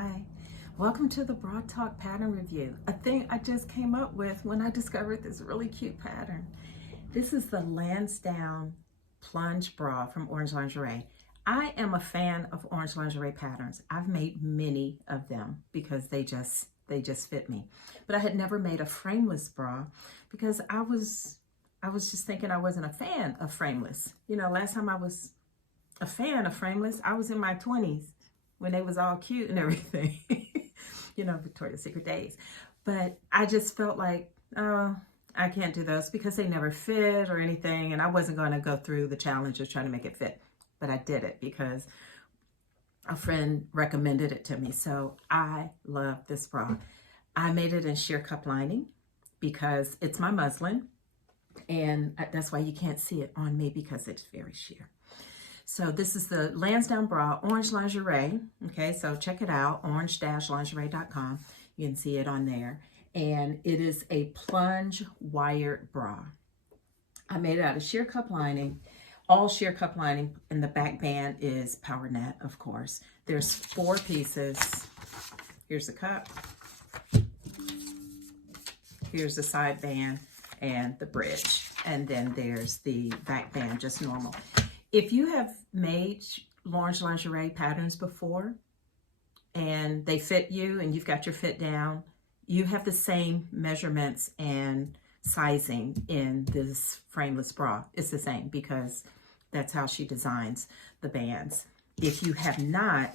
Hi, welcome to the Bra Talk pattern review. A thing I just came up with when I discovered this really cute pattern. This is the Landsdowne plunge bra from Orange Lingerie. I am a fan of Orange Lingerie Patterns. I've made many of them because they just fit me. But I had never made a frameless bra because I was just thinking I wasn't a fan of frameless. You know, last time I was a fan of frameless, I was in my 20s. When they was all cute and everything, you know, Victoria Secret days. But I just felt like, oh, I can't do those because they never fit or anything. And I wasn't going to go through the challenge of trying to make it fit. But I did it because a friend recommended it to me. So I love this bra. I made it in sheer cup lining because it's my muslin. And that's why you can't see it on me because it's very sheer. So this is the Landsdowne Bra Orange Lingerie. Okay, so check it out, orange-lingerie.com. You can see it on there. And it is a plunge wired bra. I made it out of sheer cup lining, all sheer cup lining, and the back band is power net, of course. There's 4 pieces. Here's the cup. Here's the side band and the bridge. And then there's the back band, just normal. If you have made Orange Lingerie patterns before and they fit you and you've got your fit down, you have the same measurements and sizing in this frameless bra. It's the same because that's how she designs the bands. If you have not,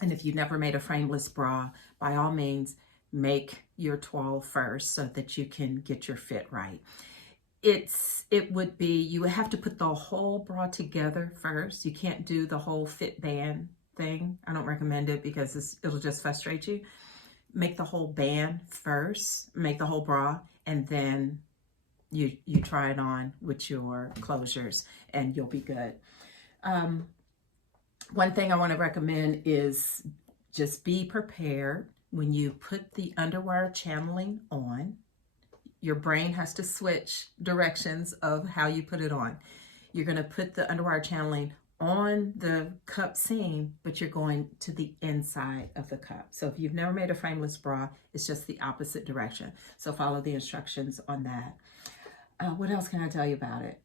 and if you've never made a frameless bra, by all means, make your toile first so that you can get your fit right. It would be, you would have to put the whole bra together first. You can't do the whole fit band thing. I don't recommend it because it'll just frustrate you. Make the whole band first, make the whole bra, and then you try it on with your closures and you'll be good. One thing I want to recommend is just be prepared when you put the underwire channeling on. Your brain has to switch directions of how you put it on. You're going to put the underwire channeling on the cup seam, but you're going to the inside of the cup. So if you've never made a frameless bra, it's just the opposite direction. So follow the instructions on that. What else can I tell you about it?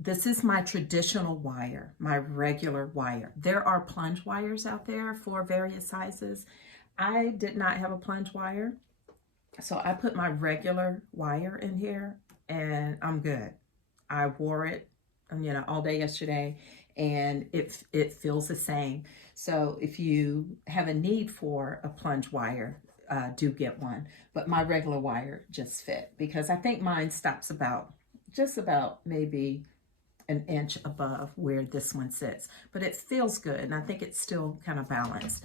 This is my traditional wire, my regular wire. There are plunge wires out there for various sizes. I did not have a plunge wire. So I put my regular wire in here and I'm good. I wore it, you know, all day yesterday and it feels the same. So if you have a need for a plunge wire, do get one. But my regular wire just fit because I think mine stops just about maybe an inch above where this one sits. But it feels good and I think it's still kind of balanced.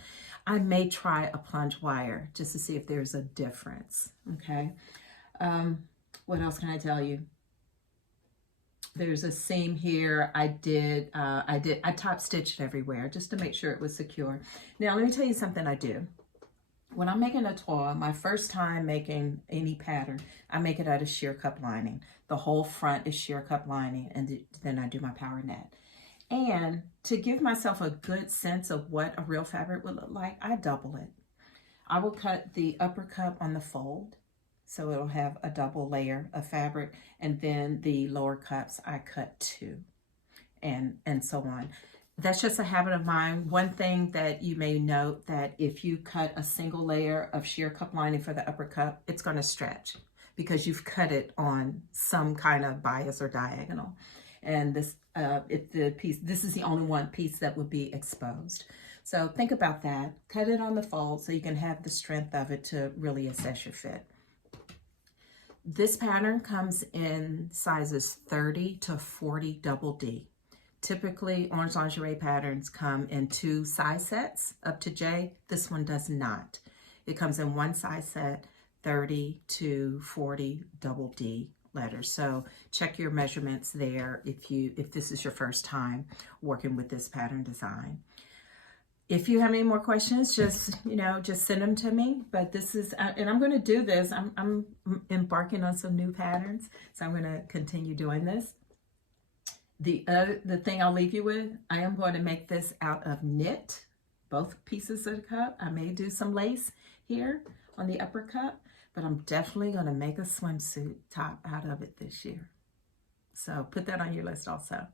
I may try a plunge wire just to see if there's a difference, okay? What else can I tell you? There's a seam here. I top stitched everywhere just to make sure it was secure. Now, let me tell you something I do. When I'm making a toile, my first time making any pattern, I make it out of sheer cup lining. The whole front is sheer cup lining, and then I do my power net. And to give myself a good sense of what a real fabric would look like, I double it. I will cut the upper cup on the fold, so it'll have a double layer of fabric, and then the lower cups I cut 2, and so on. That's just a habit of mine. One thing that you may note that if you cut a single layer of sheer cup lining for the upper cup, it's going to stretch because you've cut it on some kind of bias or diagonal. And this this is the only one piece that would be exposed. So think about that. Cut it on the fold so you can have the strength of it to really assess your fit. This pattern comes in sizes 30 to 40 double D. Typically, Orange Lingerie patterns come in 2 size sets up to J. This one does not. It comes in 1 size set, 30 to 40 double D letters. So check your measurements there if this is your first time working with this pattern design. If you have any more questions, just send them to me. But this is, and I'm going to do this. I'm embarking on some new patterns, so I'm going to continue doing this. The thing I'll leave you with, I am going to make this out of knit both pieces of the cup. I may do some lace here on the upper cup, but I'm definitely going to make a swimsuit top out of it this year. So put that on your list also.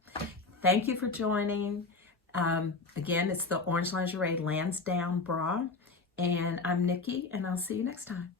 Thank you for joining. Again, it's the Orange Lingerie Landsdowne Bra. And I'm Nikki, and I'll see you next time.